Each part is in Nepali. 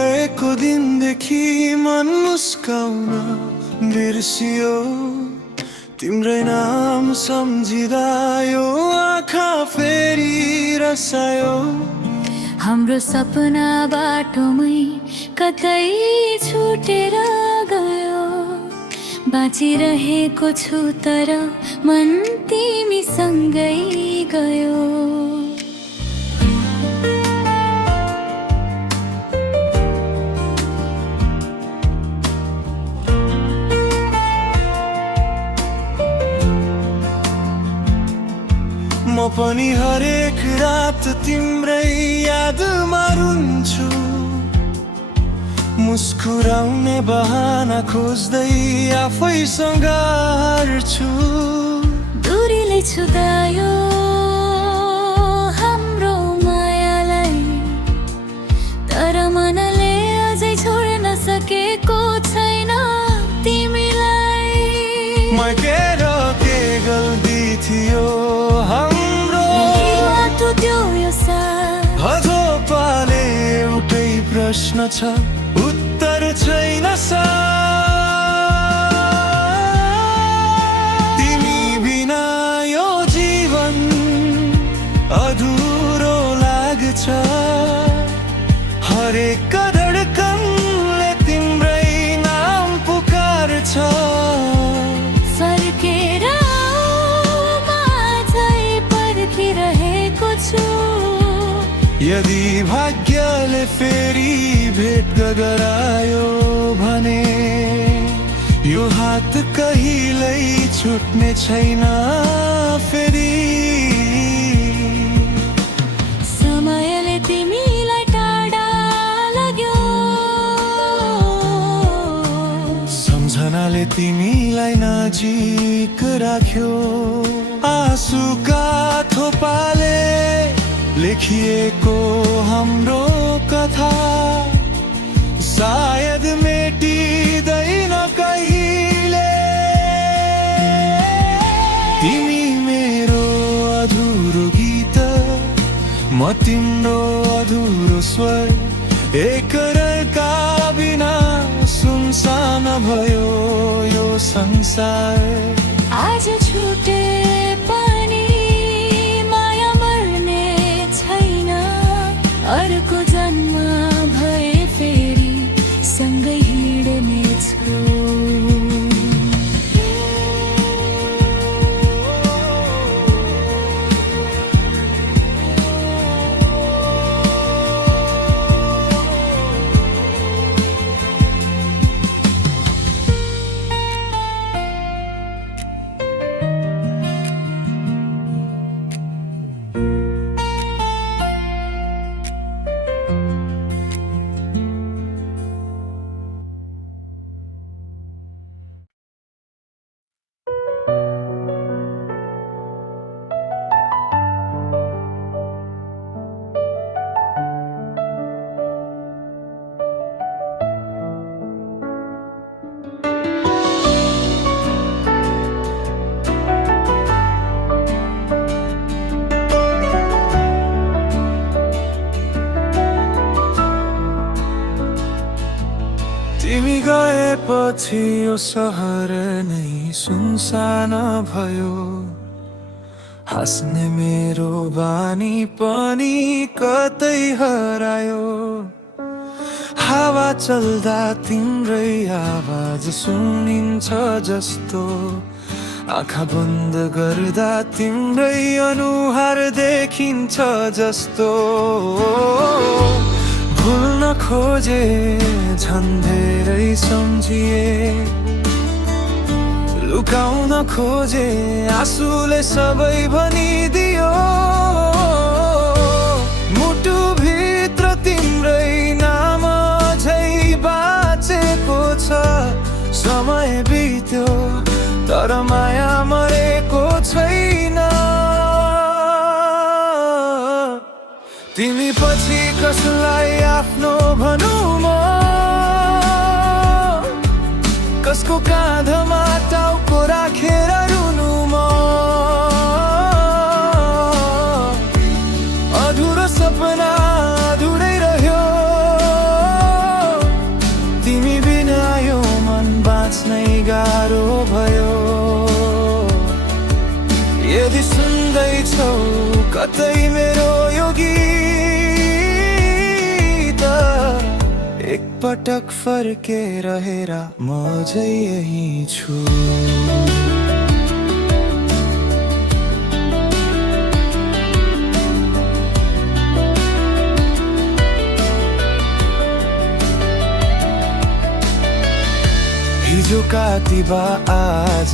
गएको दिनदेखि मन मुस्काउन बिर्सियो, तिम्रै नाम सम्झिँदा यो आँखा फेरि रसायो। हाम्रो सपना बाटोमै कतै छुटेर गयो, बाँचिरहेको छु तर मन तिमीसँगै गयो। म पनि हरेक रात तिम्रै यादमा रुन्छु, मुस्कुराउने बहाना खोज्दै आफैसँग हार्छु। दूरीले छुदायो हाम्रो मायालाई, तर मनले अझै छोड्न सकेको छैन तिमीलाई। मकेर के गल्ती थियो अधोपाले एउटै प्रश्न छ, उत्तर छैन सा। तिमी बिना यो जीवन अधुरो लाग्छ, हरेक धडकनले तिम्रै नाम पुकार्छ। फर्केर माझै पर्खिरहेको छु, यदि भाग्यले फेरि भेट गरायो भने यो हात कहिल्यै छुट्ने छैन फेरि। समयले तिमीलाई टाढा लाग्यो, सम्झनाले तिमीलाई नजिक राख्यो। आँसुका थोपाले लेखिएको हाम्रो कथा सायद मेटिँदैन कहिले। तिमी मेरो अधुरो गीत, म तिम्रो अधुरो स्वर, एकअर्का बिना सुनसान भयो यो संसार। आज छुटे पनि माया मर्ने छैन, अर्को जन्म भए फेरि सँगै हिँड्नेछु। तिमी गएपछि यो सहर नै सुनसान भयो, हाँस्ने मेरो बानी पनि कतै हरायो। हावा चल्दा तिम्रै आवाज सुनिन्छ जस्तो, आँखा बन्द गर्दा तिम्रै अनुहार देखिन्छ जस्तो। भुल्न खोजे झन् धेरै सम्झिए, लुकाउन खोजे आँसुले सबै भनिदियो। मुटुभित्र तिम्रै नाम अझै बाँचेको छ, समय बित्यो तर माया मरेको छैन। तिमी पछि कसलाई आफ्नो भनौँ म, कसको काँधमा टाउको राखेर रुनु म। अधुरो सपना अधुरै रह्यो, एक पटक फर्केर हेर म अझै यही छु। हिजोका दिवा आज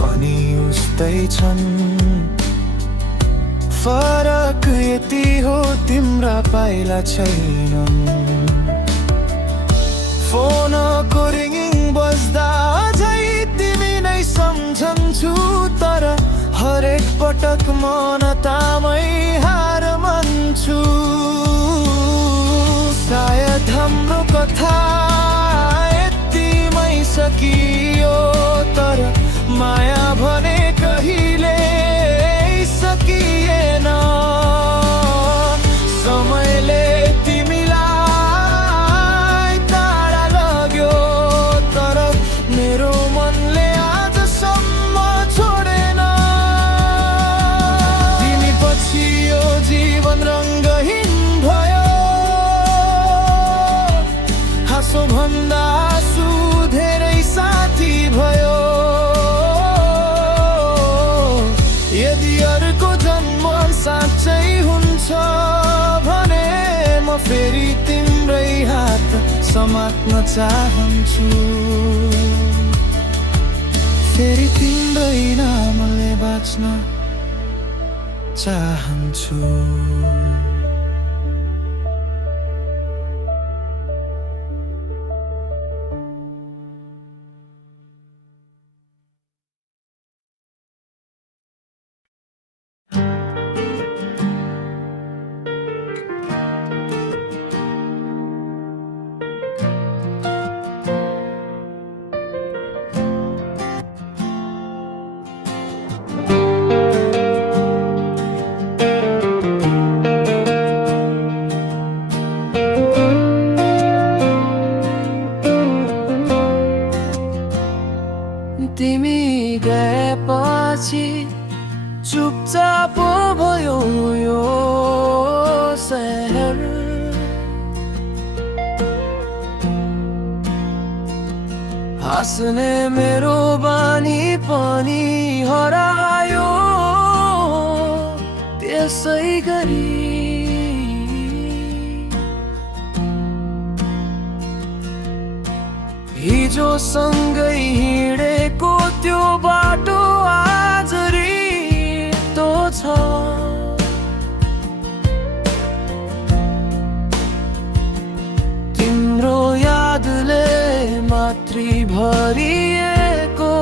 पनि उस्तै छन्, फरक यति हो तिम्रा पाइला छैनन्। फोनको रिङिङ बज्दा अझै तिमी नै सम्झन्छु, तर हरेक पटक मनतामै हार मान्छु। सायद हाम्रो कथा यतिमै सकियो, तर माया भने कहिले सकिएन। समयले तिमीलाई टाढा लग्यो, तर मेरो मनले आजसम्म छोडेन। तिमी पछि यो जीवन रङ्गहीन भयो, हाँसो भन्दा आँसु धेरै साथी भयो। यदि अर्को जन्म साँच्चै हुन्छ भने म फेरि तिम्रै हात समात्न चाहन्छु, फेरि तिम्रै नामले बाँच्न चाहन्छु। तिमी गएपछि चुपचाप भयो यो शहर। हाँस्ने मेरो बानी पनि हरायो, त्यसै गरी हिजो सँगै हिँडेको त्यो बाटो आज रित्तो छ। तिम्रो यादले मात्रै भरिएको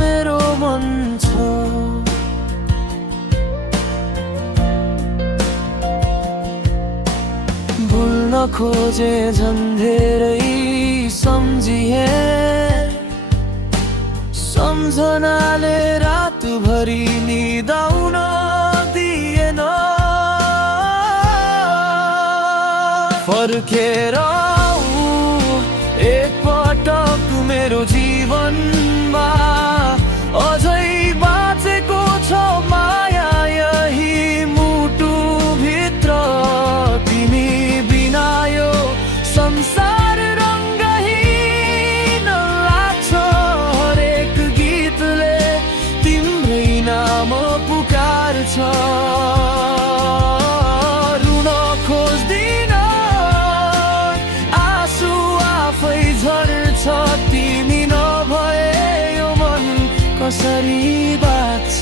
मेरो मन छ। भुल्न खोजे झन् धेरै सम्झिए, सम्झनाले रातभरि निदाउन दिएन। फर्केर एक पटक मेरो जीवनमा अझै बाँचेको छ माया यही मुटुभित्र। तिमी बिना यो संसार रङ्गहीन लाग्छ, हरेक गीतले तिम्रै नाम पुकार्छ। रुन खोज्दिन आँसु आफै झर्छ, तिमी नभए यो मन कसरी बाँच्छ।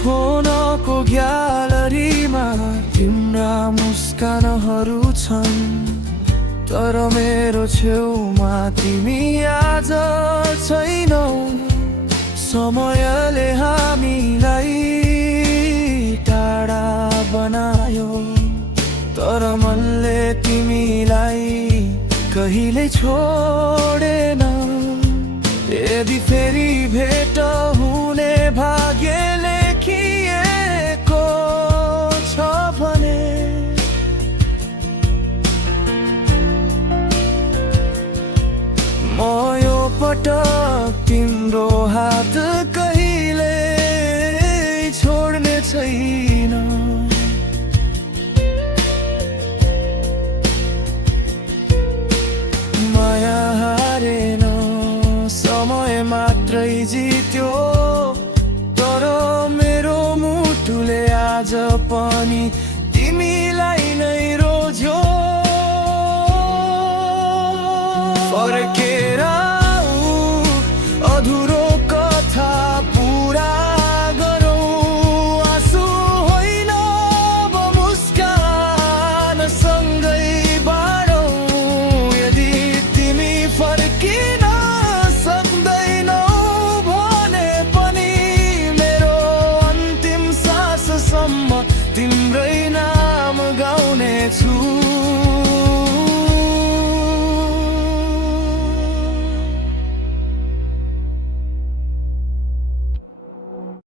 फोनको ग्यालरीमा तिम्रा मुस्कानहरू छन्, तर मेरो छेउमा तिमी आज छैनौ। समयले हामीलाई टाढा बनायो, तर मनले तिमीलाई कहिले छोडेन यदि फेरि भेट हुने भाग्य लेखिएको छ भने म यो पटक तिम्रो हात कहिले छोड्ने छैन। माया हारेन समय मात्रै जित्यो तर मेरो मुटुले आज पनि तिमीलाई नै रोज्यो। फर्केर आऊ, अधुरो कथा पुरा गरौँ, आँसु होइन अब मुस्कान सँगै बाँडौँ। यदि तिमी फर्किन सक्दैनौ भने पनि मेरो अन्तिम साससम्म तिम्रै